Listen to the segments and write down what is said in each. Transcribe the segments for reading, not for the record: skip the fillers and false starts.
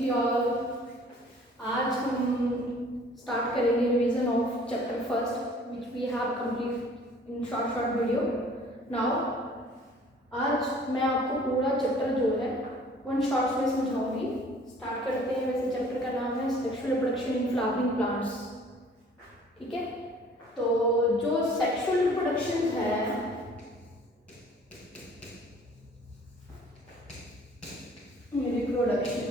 जी all. आज हम start करेंगे revision of chapter first which we have complete in short video. Now आज मैं आपको पूरा चैप्टर जो है वन शॉर्ट्स में समझाऊंगी। स्टार्ट करते हैं। वैसे चैप्टर का नाम है sexual reproduction in flowering plants. ठीक है, तो जो सेक्सुअल रिप्रोडक्शन है रिप्रोडक्शन,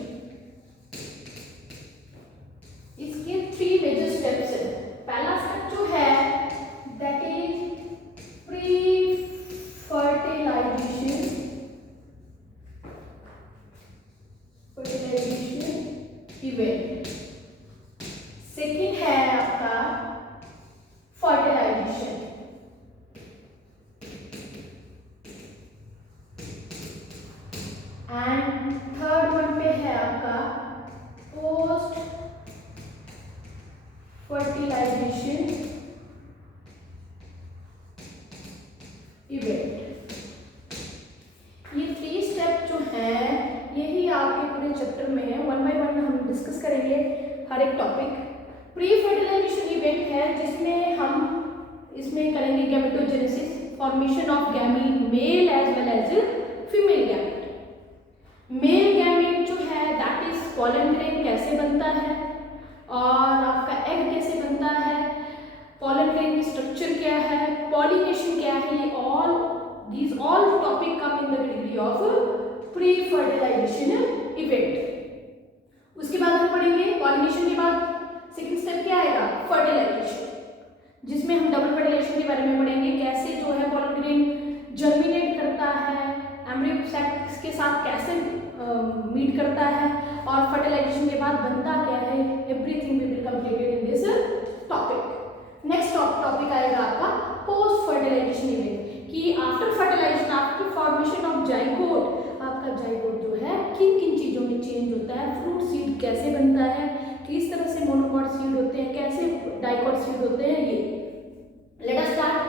इसके 3 मेजर स्टेप्स है। पहला स्टेप जो है that is pre fertilization event. Second है आपका फर्टिलाइजेशन। एंड थर्ड वन पे है आपका पोस्ट फर्टिलाइजेशन इवेंट। ये 3 स्टेप जो है यही आपके पूरे चैप्टर में है। वन बाय वन हम डिस्कस करेंगे हर एक टॉपिक। प्री फर्टिलाइजेशन इवेंट है जिसमें हम इसमें करेंगे gametogenesis, formation of gamete male as well as female gamete. Male gamete जो है दैट इज पॉलन ग्रेन कैसे बनता है और आपका एग कैसे बनता है, पॉलन ग्रेन की स्ट्रक्चर क्या है, पॉलिनेशन क्या है, these all topic come in the category of pre fertilization event. उसके बाद हम पढ़ेंगे पॉलिनेशन के बाद सेकंड स्टेप क्या आएगा, फर्टिलाइजेशन, जिसमें हम डबल फर्टिलाइजेशन के बारे में पढ़ेंगे। कैसे जो है पॉलन ग्रेन जर्मिनेट करता है, एम्ब्रियो सेक्स के साथ कैसे मीट करता है और फर्टिलाइजेशन के बाद बनता क्या है। Everything will be completed in this topic. Next topic आएगा आपका पोस्ट फर्टिलाइजेशन इवेंट, कि after fertilization, after formation of zygote, आपका जाइगोट जो है किन किन चीजों में चेंज होता है, फ्रूट सीड कैसे बनता है, किस तरह से मोनोकॉट सीड होते हैं, कैसे डाइकॉट सीड होते हैं। ये लेट अस स्टार्ट।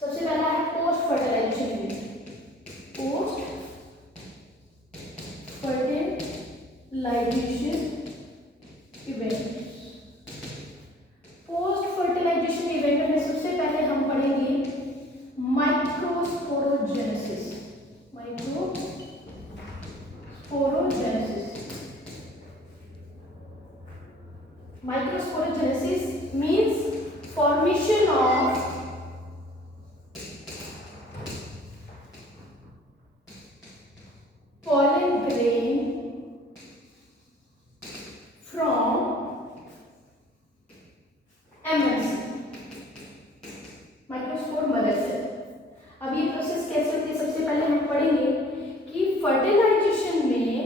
सबसे पहला है post fertilization event. Post fertilization event. Post fertilization event में सबसे पहले हम पढ़ेंगे microsporogenesis. Microsporogenesis means formation of pollen grain from MS microspore mother से। अब ये प्रोसेस कैसे होती है, सबसे पहले हम पढ़ेंगे कि फर्टिलाइजेशन में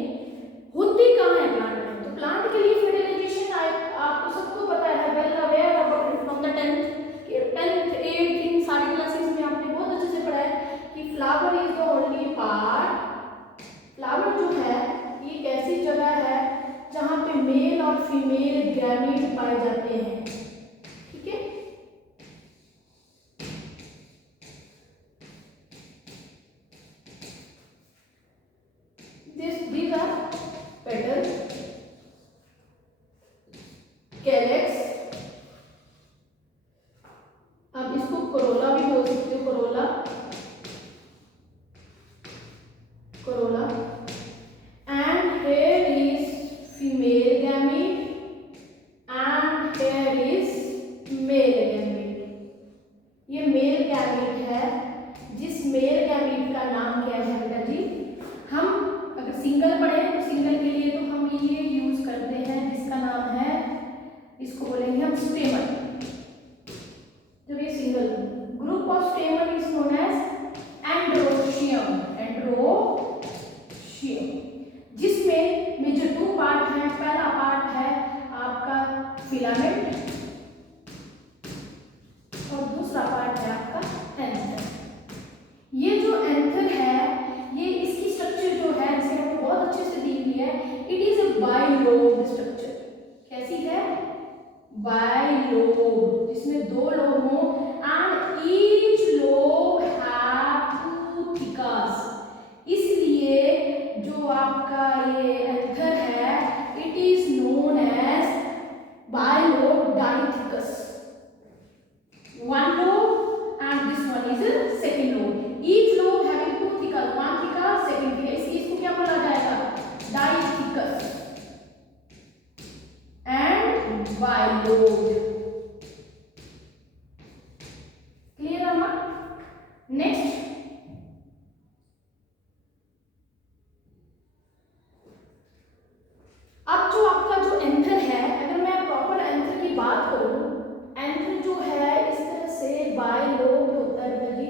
होती कहाँ है प्लांट में। तो प्लांट के लिए फर्टिलाइजेशन आपको सबको पता है, well aware about from the 10th 8th इन सारी क्लासेस में आपने बहुत अच्छे से पढ़ा है कि flower is the only part. Flower जो है ये एक ऐसी जगह है जहां पे मेल और फीमेल गैमीट पाए जाते हैं। ठीक है, these are petal, कैलेक्स, अब इसको कोरोला भी बोल सकते हो, Corolla. And here is female gamete and here is male gamete। ये मेल गैमीट है, जिस मेल गैमीट का नाम क्या है बेटा जी, हम अगर सिंगल पढ़े तो सिंगल के लिए तो हम ये यूज करते हैं जिसका नाम है, इसको बोलेंगे हम स्टेमन। जब ये single group of stamen is known as androecium. जिसमें मेजर 2 पार्ट हैं। पहला पार्ट है आपका फिलामेंट और दूसरा पार्ट है आपका एंथर। ये जो एंथर है ये इसकी स्ट्रक्चर जो है जिसे हमने बहुत अच्छे से दी हुई है, it is a bilobe structure. कैसी है, बाइलोब, जिसमें 2 लोब हों एंड ईच लोब हैव 2 थिकस। इसलिए जो नेक्स्ट अब जो आपका जो एंथर है, अगर मैं प्रॉपर एंथर की बात करूं, एंथर जो है इस तरह से बाय लोब्ड होता है बेटा जी।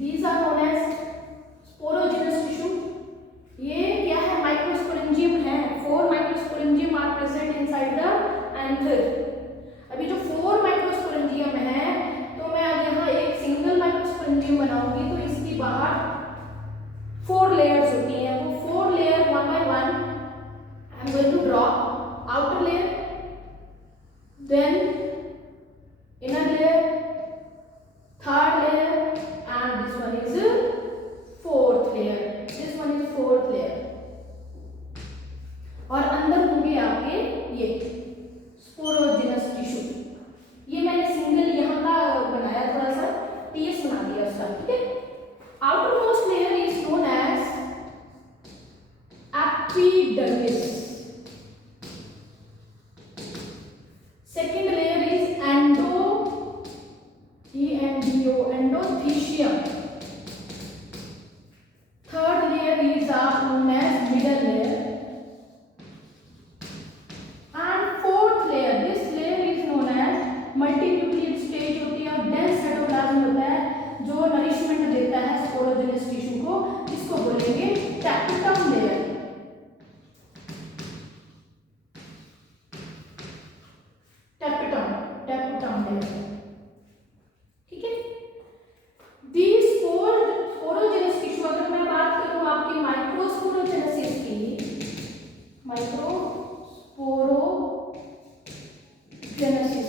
These are known as sporogenous tissue. ये क्या है? माइक्रोस्पोरेंजियम है। 4 microsporangium are present inside the anther. अभी जो 4 माइक्रोस्पोरेंजियम है, तो मैं अब यहाँ एक सिंगल माइक्रोस्पोरेंजियम बनाऊंगी, तो इसकी बाहर 4 लेयर्स होती हैं। वो 4 layer one by one I am going to draw. Outer layer, then inner layer, third layer, and this one is fourth layer. This one is fourth layer. और अंदर होंगे आपके ये स्पोरोजेनस टिश्यू। ये मैंने सिंगल यहाँ का बनाया, थोड़ा सा टीएस बना दिया उसका, ठीक है। Outer most layer is known as epidermis. Second layer is endothelium. Third layer is known as middle layer, and fourth layer, this layer is known as multinucleate stage होती है और dense cytoplasm होता है जो नरिशमेंट देता है sporogenous tissue को, इसको बोलेंगे टैपेटम लेयर। टैपेटम लेयर, ठीक है। These स्पोरोजेनस टिश्यू, अगर मैं बात करूं आपके माइक्रोस्पोरोजेनेसिस की, माइक्रोस्पोरोजेनेसिस,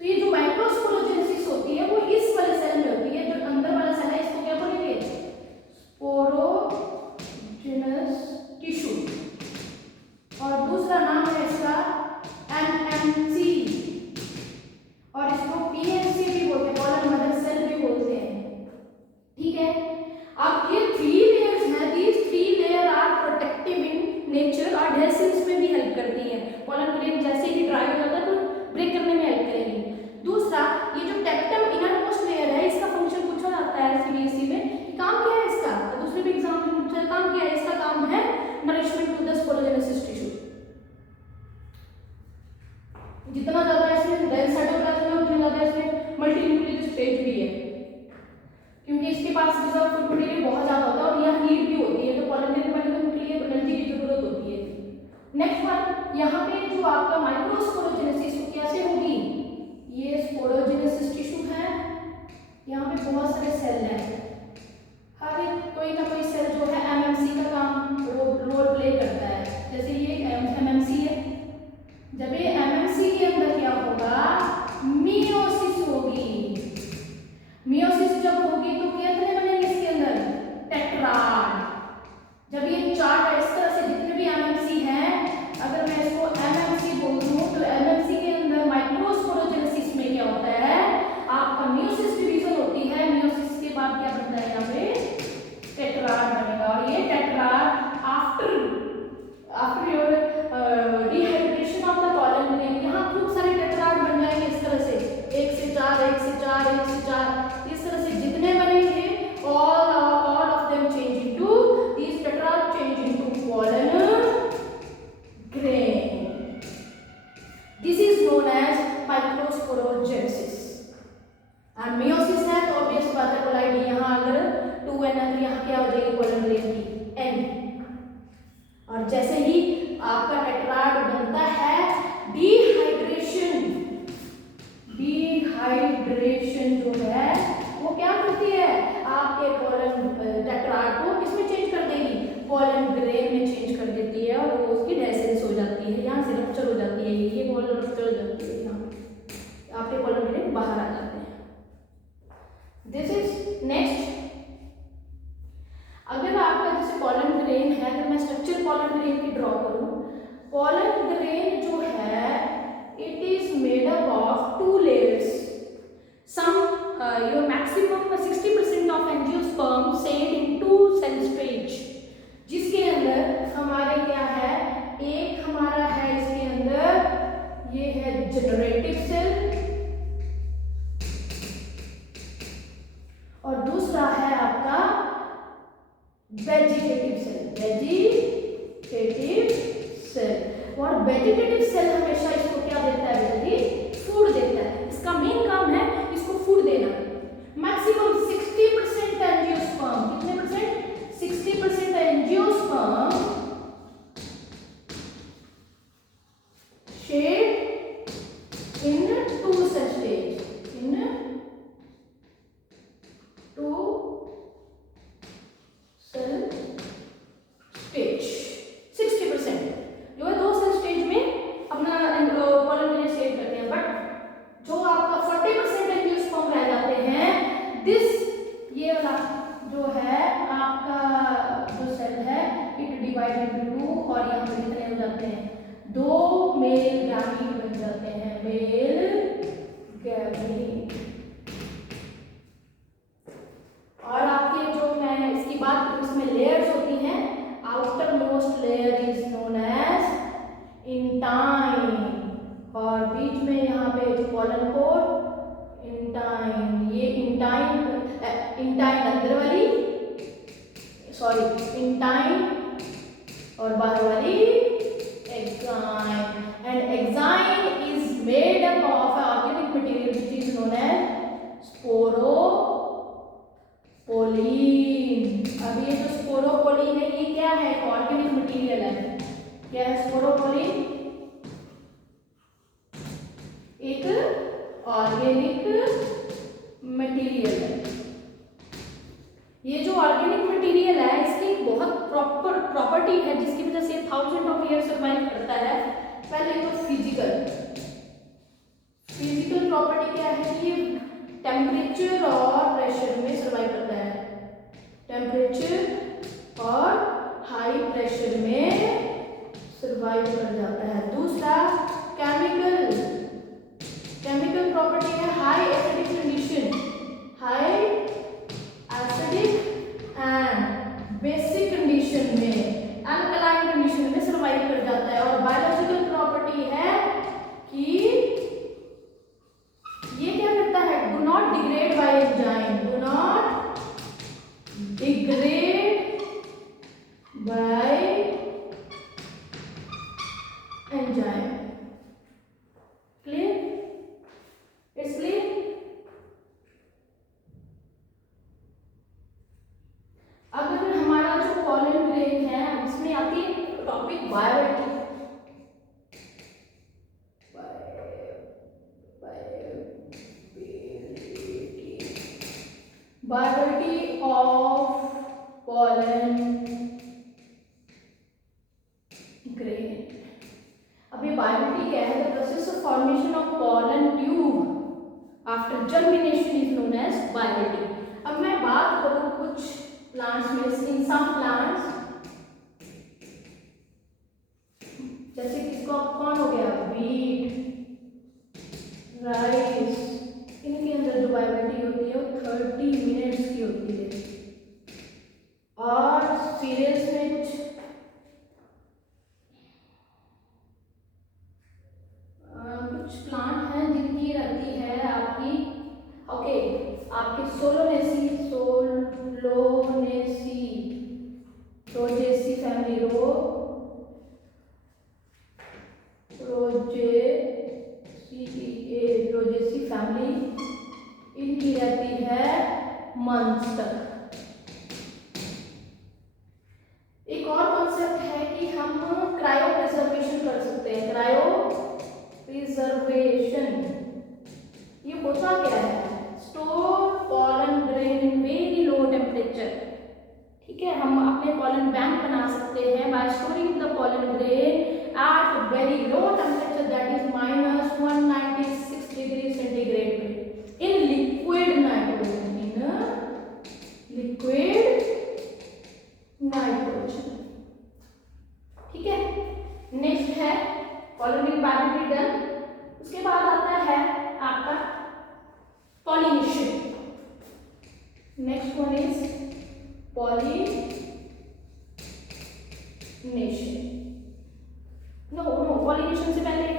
तो ये जो माइक्रोस्पोरोजेनेसिस होती है वो इस वाले सेल में होती है, जो अंदर वाला सेल है इसको क्या बोलेंगे? Sporogenous tissue. और दूसरा नाम है इसका एनएमसी, और इसको पीएनसी भी बोलते हैं, कॉलन मदर सेल भी बोलते हैं, ठीक है। अब ये 3 लेयर्स हैं, these 3 layer are protective in nature, adhesives में भी हेल्प करती हैं। कॉलन ग्रेन जैसे ही ड्राई हो जाता है तो ब्रेक करने में हेल्प करेगी। दूसरा, ये जो टैपेटम इनर मोस्ट लेयर है, इसका फंक्शन पूछा जाता है सीबीएसई में, काम क्या है इसका? तो दूसरे भी एग्जाम में पूछा है, काम क्या है इसका? काम है nourishment to the sporogenesis tissue. जितना ज्यादा इसमें डेंस साइटोप्लाज्म है, उतना ज्यादा इसमें मल्टीन्यूक्लियस स्टेज भी है, क्योंकि इसके पास रिजर्व फूड मटेरियल बहुत ज्यादा होता है और यहाँ हीट भी होती है, तो पॉलन ग्रेन बनने के लिए एनर्जी की जरूरत होती है। नेक्स्ट वन, यहाँ पे जो आपका माइक्रोस्पोरोजेनेसिस कैसे होगी? ये स्पोरोजेनेसिस टिश्यू है, यहाँ पे बहुत सारे सेल हैं, हर एक कोई ना कोई सेल जो है एमएमसी का काम रोल प्ले करता है। जैसे ये एमएमसी है, जब ये एमएमसी के अंदर क्या होगा? मियोसिस होगी। मियोसिस जब होगी तो कितने बनेंगे इसके अंदर? टेट्राड। जब ये चार्ट इस तरह से जितने भी एमएमसी हैं, अगर मैं इसको एमएमसी बोल दूं, तो एमएमसी के अंदर माइक्रोस्पोरोजेनेसिस में क्या होता है? आपका मियोसिस डिवीजन होती है, मियोसिस के बाद क्या बनता है? यहाँ पे टेट्राड बनेगा, और ये tetrad after your dehydration of the colon grain, यहाँ खूब सारे टेट्राड बन जाएंगे इस तरह से, 1 से 4, 1 से 4, 1 से 4, इस तरह से जितने बनेंगे, all of them change into, these tetrad change into pollen grain. This is known as microsporogenesis. और meiosis है तो ऑब्वियस बात है, कोलाइड यहाँ अगर 2n है तो यहाँ क्या हो जाएगी pollen grain की? n। और जैसे ही आपका टेट्राड बनता है, डिहाइड्रेशन जो है वो क्या करती है? आपके पोलन टेट्राड को किसमें चेंज कर देगी? पोलन ग्रेन में चेंज कर देती है, और वो उसकी डेसेंस हो जाती है, यहाँ से रप्चर हो जाती है, ये पोलन रप्चर हो जाती है, यहाँ आपके पोलन ग्रेन बाहर आ जाते हैं। This is next. अगर आपका जैसे पोलन ग्रेन है, अगर मैं स्ट्रक्चर पोलन ग्रेन की ड्रॉ करूं, पोलन ग्रेन जो है it is made up of 2 layers. Your maximum 60% of angiosperm said in 2 cell stage, जिसके अंदर हमारे क्या है? एक हमारा है इसके अंदर ये है जनरेटर, डिवाइड इनटू 2 और यहाँ पे कितने हो जाते हैं, 2 मेल गैमीट बन जाते हैं, मेल गैमीट। और आपके जो मैं इसकी बात करूँ इसमें लेयर्स होती हैं, outer most layer is known as intine, और बीच में यहाँ पे पॉलन पोर इंटाइन, ये इंटाइन अंदर वाली, सॉरी इंटाइन, और बाहर वाली exine, and exine is made up of organic material which is known as sporopollenin. अब ये जो स्पोरोपोलिन है ये क्या है, ऑर्गेनिक मटेरियल है। क्या है स्पोरोपोलिन? एक ऑर्गेनिक मटेरियल है। ये जो ऑर्गेनिक मटेरियल है इसकी बहुत प्रॉपर्टी है जिसकी वजह से 1000 ऑफ ईयर सर्वाइव करता है। पहले तो फिजिकल प्रॉपर्टी क्या है कि ये टेम्परेचर और प्रेशर में सर्वाइव करता है, टेम्परेचर और हाई प्रेशर में सर्वाइव कर जाता है। दूसरा केमिकल प्रॉपर्टी है high acidic condition, high acidic and basic condition में, अल्कलाइन कंडीशन में सर्वाइव कर जाता है। और बायोलॉजिकल प्रॉपर्टी है कि ये क्या करता है, do not degrade by enzyme, do not degrade by enzyme. Clear? It's clear? अगर हमारा जो पॉलन ग्रेन है इसमें आती है topic biology, biology of pollen grain. अब ये बायोलॉजी क्या है, the process of formation of pollen tube after germination is known as biology. अब मैं बात करूं कुछ प्लांट्स में, इन सम प्लांट्स जैसे किसको कौन हो गया, वीट, राइस, इनके अंदर जो बायोलॉजी होती है वो 30 मिनट्स की होती है। और सीरियल्स में कुछ प्लांट हैं जिनकी रहती है आपकी आपकी सोलोनेसी रोजेसी फैमिली, रोजेसी फैमिली, इनकी रहती है मंथ्स तक। एक और कॉन्सेप्ट है कि हम क्रायो प्रिजर्वेशन कर सकते हैं, क्रायो प्रिजर्वेशन। ये होता क्या है, store pollen grain in very low temperature. ठीक है, हम अपने पॉलन बैंक बना सकते हैं by storing the pollen grain at very low temperature that is -196 degree centigrade पे इन लिक्विड नाइट्रोजन, ठीक है। नेक्स्ट है पॉलिनेटिंग बायोलॉजी डन। उसके बाद आता है आपका pollination. Next one is pollination. Pollination से पहले एक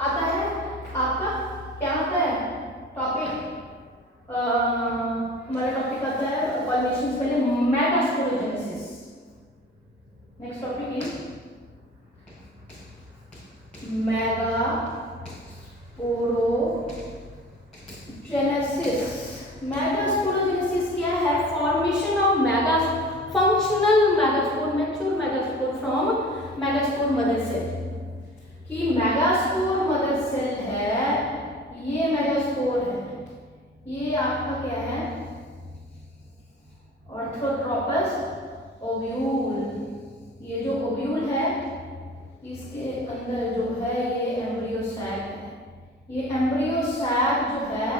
आता है आपका, क्या आता है टॉपिक, हमारा टॉपिक आता है पॉलिनेशन से पहले megasporogenesis. Next topic is megasporogenesis क्या है, formation of functional megaspore, mature megaspore from megaspore mother cell. कि मेगास्पोर मदर सेल है, ये मेगास्पोर है, ये आपका क्या है ऑर्थोट्रोपस ओव्यूल। ये जो ओव्यूल है इसके अंदर जो है ये एम्ब्रियो सैक है। ये एम्ब्रियो सैक जो है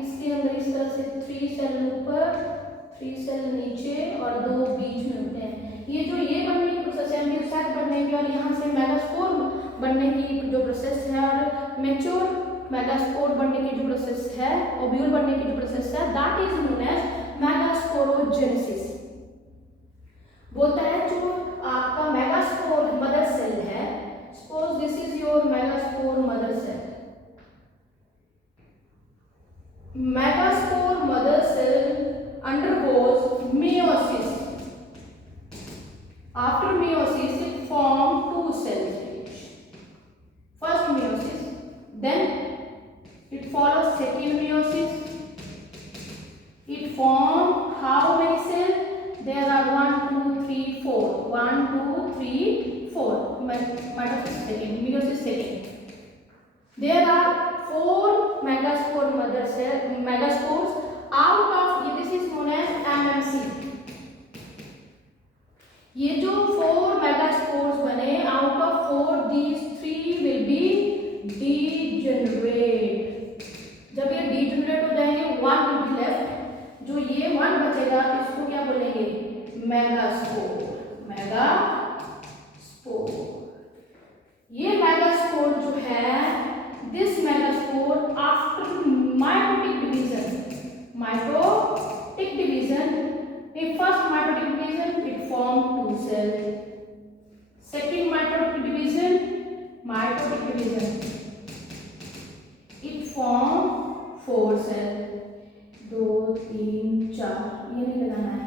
इसके अंदर इस तरह से 3 सेल ऊपर, 3 सेल नीचे और 2 बीच में होते हैं। ये जो ये बनने की प्रोसेस है, एम्ब्रियो सैक बनने की और यहाँ से मेगास्पोर बनने की जो प्रोसेस है और मैच्योर मेगास्पोर बनने की जो प्रोसेस है, ओव्यूल बनने की जो प्रोसेस है, that is known as megasporogenesis. बोलता है जो आपका मेगास्पोर मदर सेल है, suppose this is your megaspore mother cell, megaspore mother cell undergoes meiosis. After meiosis it form two cells each. First meiosis, then it follows second meiosis. It form how many cells? There are 1 2 3 4, 1 2 3 4, meiosis second. There are 4 megaspore mother cell megaspores out of, this is known as MMC. ये जो 4 megaspores बने, out of 4 these 3 will be degenerate. जब ये degenerate हो जाएंगे 1 will be left, जो ये 1 बचेगा इसको क्या बोलेंगे? मेगास्पोर। ये मेगास्पोर जो है, this megaspore after mitotic division, in first mitotic division it form 2 cells, second mitotic division it form 4 cells, 2 3 4, ये नहीं लगाना है,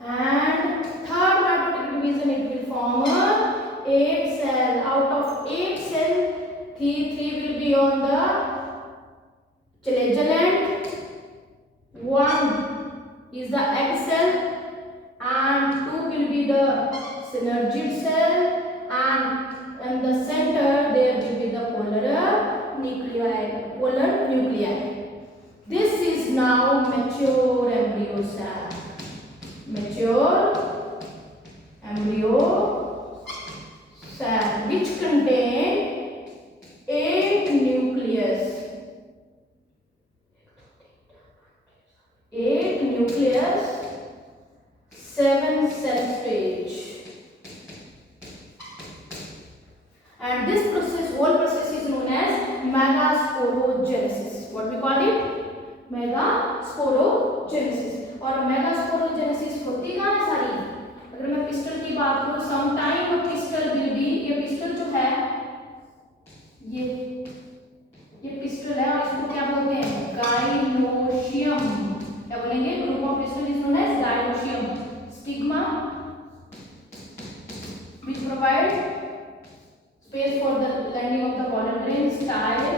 and third mitotic division it will form 8 cells. Out of 8 cells, 3 will be on the flagellant, 1 is the egg cell, and 2 will be the synergid cell, and in the center there will be the polar nuclei. This is now mature embryo cell. Which contain 8 nucleus, 7 cell stage, and this whole process is known as megasporogenesis. What we call it? Megasporogenesis. और megasporogenesis होती कहाँ है सारी? अगर मैं pistol की बात करूँ, some time pistil will be, ये पिस्टल जो है, ये पिस्टल है और इसको क्या बोलते हैं? गाइनोशियम। क्या बोलेंगे? Group of pistil is known as gynoecium. Stigma which provide space for the landing of the pollen grain, style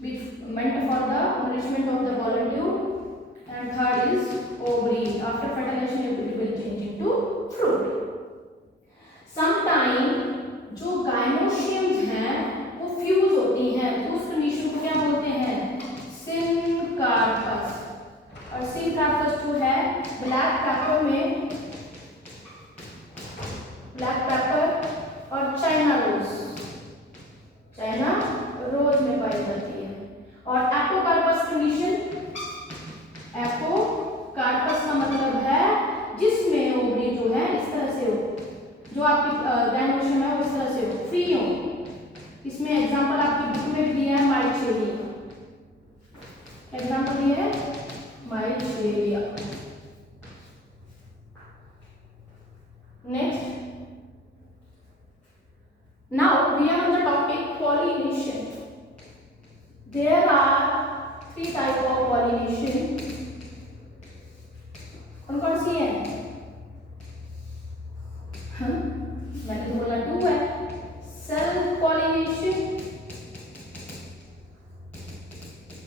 which meant for the nourishment of the pollen tube, and third is ovary. After fertilization it will change into fruit. Sometime जो गाइनोशियम्स हैं वो fuse होती हैं, तो उस condition को क्या बोलते हैं? सिनकार्पस। और सिनकार्पस जो है ब्लैक पेपर में, ब्लैक पेपर और चाइना रोज में पाई जाती है। और एपोकार्पस कंडीशन, एपोकार्पस का मतलब है जिसमें ओवरी जो है इस तरह से हो, जो आपकी गाइनोशियम है उस तरह से हो, फ्री हो। इसमें एग्जांपल आपकी बुक में दिया है माइचेरिया, एग्जांपल ये है माइचेरिया। Next, now we are on the topic pollination. There are 3 type of pollination. कौन सी है? मैंने तो बोला 2 है। Self pollination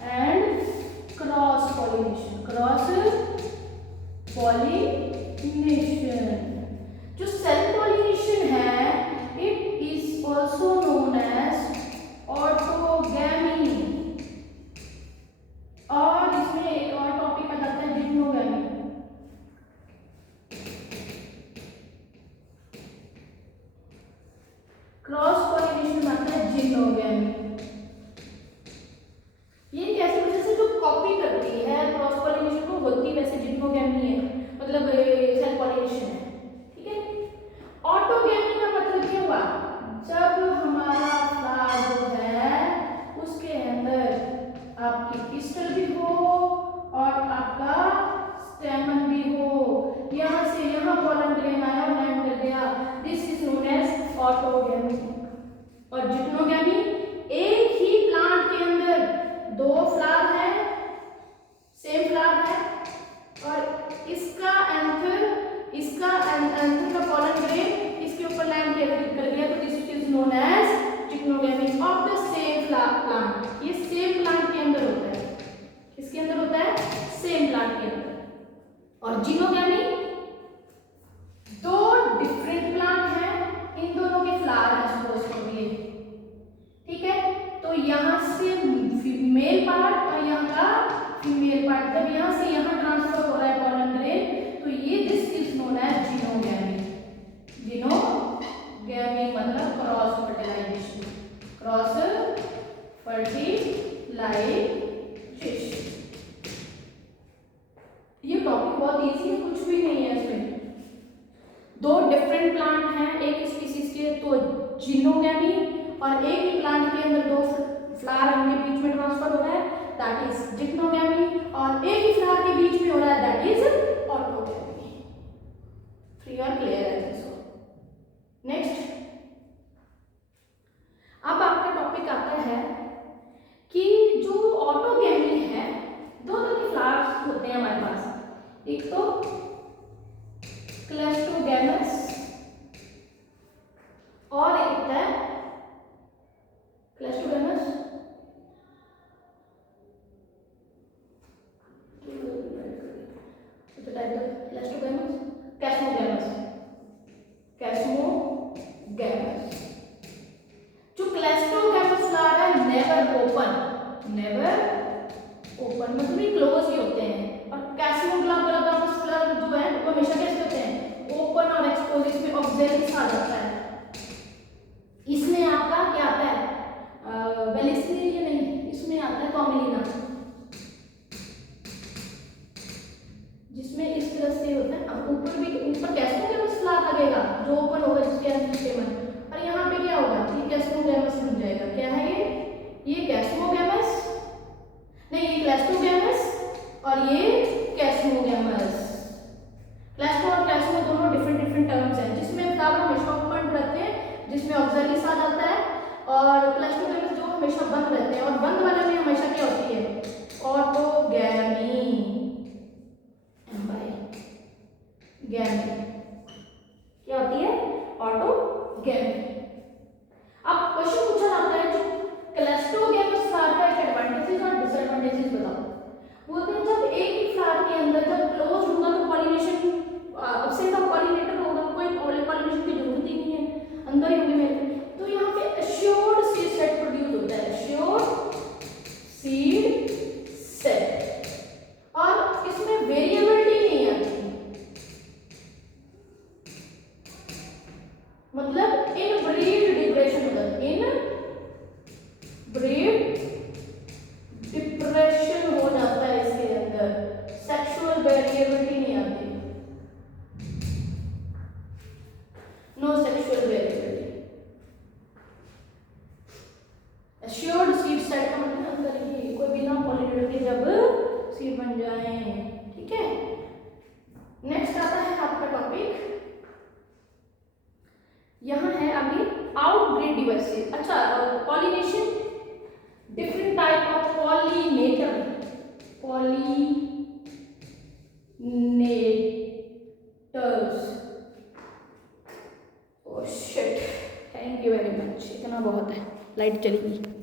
and cross pollination. जो सेल्फ पॉलिनेशन है, it is also known as autogamy. और इसमें एक और टॉपिक आ जाता है जिम्नोगैमी। क्रॉस पॉलिनेशन आता है जिम्नोगैमी। ये कैसे प्रोसेस है जो कॉपी करती है क्रॉस पॉलिनेशन को, होती वैसे जिम्नोगैमी है, मतलब सेल्फ पॉलिनेशन है। आपकी पिस्टल भी हो और आपका स्टेमन भी हो। यहाँ से यहाँ पॉलन ग्रेन आया और लैंड कर गया, this is known as autogamy. और जिक्नोगैमी, एक ही प्लांट के अंदर दो फ्लावर है, सेम फ्लावर है, और इसका एंथर का पॉलन ग्रेन इसके ऊपर लैंड कर गया, तो this is known as geitonogamy of the same plant. ये सेम प्लांट के अंदर होता है, किसके अंदर होता है? सेम प्लांट के अंदर। और जिनोगैमी, दो डिफरेंट प्लांट हैं, इन दोनों के फ्लावर हैं सपोज करिए, ठीक है। तो यहाँ से मेल पार्ट और यहाँ का फीमेल पार्ट, जब यहाँ से यहाँ ट्रांसफर हो रहा है पॉलन ग्रेन, तो ये दिस इज नोन एज जिनोगैमी। जिनोगैमी मतलब क्रॉस फर्टिलाइजेशन, क्रॉस फर्टिलाइजेशन। ये टॉपिक बहुत इजी है, कुछ भी नहीं है इसमें। दो डिफरेंट प्लांट हैं एक स्पीसीज के, तो जिनोगैमी, और एक ही प्लांट के अंदर दो फ्लावर उनके बीच में ट्रांसफर हो रहा है, दैट इज जिक्नोगैमी, और एक ही फ्लावर के बीच में हो रहा है, दैट इज ऑटोगैमी। फ्री और क्लियर है इसको। नेक्स्ट, अब आपका टॉपिक आता है कि जो ऑटोगैमी है, दो तरह के फ्लावर्स होते हैं हमारे पास, एक तो क्लैस्टोगैमस और एक होता है क्लैस्टोगैमस कैस्मोगैमस। जो क्लैस्टोगैमस फ्लावर है नेवर ओपन मतलब ये क्लोज ही होते हैं, और कैस्मोगैमस फ्लावर जो है वो हमेशा कैसे होते हैं? ओपन और एक्सपोज। इसमें ऑक्सिलरीज आ जाता है, इसमें आपका क्या आता है? वेलिसिया नहीं, इसमें आता है कॉमिलिना, जिसमें इस तरह से होता है। अब ऊपर कैस्मोगैमस फ्लावर लगेगा जो ओपन होगा, जिसके अंदर स्टेमन, और यहाँ पे क्या होगा? ये कैस्मोगैमस बन जाएगा। क्या है ये कैस्मोगैमस नहीं, ये क्लैस्टोगैमस और ये कैस्मोगैमस। क्लैस्टो और कैस्मो दोनों डिफरेंट टर्म्स हैं, जिसमें फ्लावर हमेशा ओपन रहते हैं, जिसमें ऑक्सिलरीज आ जाता है, और क्लैस्टोगैमस जो हमेशा बंद रहते हैं, और बंद वाले में हमेशा क्या होती है? ऑटोगैमी। क्या होती है? ऑटोगैमी। अब क्वेश्चन पूछा जाता है जो क्लैस्टोगैमस फ्लावर का एडवांटेजेस और डिसएडवांटेजेस बताओ। बोलते हैं जब एक ही फ्लावर के अंदर जब क्लोज होगा तो पॉलिनेशन एब्सेंट ऑफ पॉलिनेटर होगा, कोई पॉलिनेशन की जरूरत ही नहीं है, अंदर ही होंगे मेरे। तो यहाँ पे एश्योर्ड सीड सेट प्रोड्यूस होता है, एश्योर्ड सीड सेट, और इसमें वेरिएबिलिटी नहीं आती, मतलब इनब्रीड डिप्रेशन होता है, इनब्रीड डिप्रेशन हो जाता है इसके अंदर, सेक्सुअल वेरिएबिलिटी नहीं आती, no sexual variability. Assured seed set का मतलब अंदर ही कोई बिना पॉलिनेटर के जब सीड बन जाए, ठीक है। नेक्स्ट आता है आपका टॉपिक, यहाँ है अभी आउटब्रीड डिवाइसेस। अच्छा, pollination, different type of pollinators. Oh shit, thank you very much, इतना बहुत है, लाइट चली गई।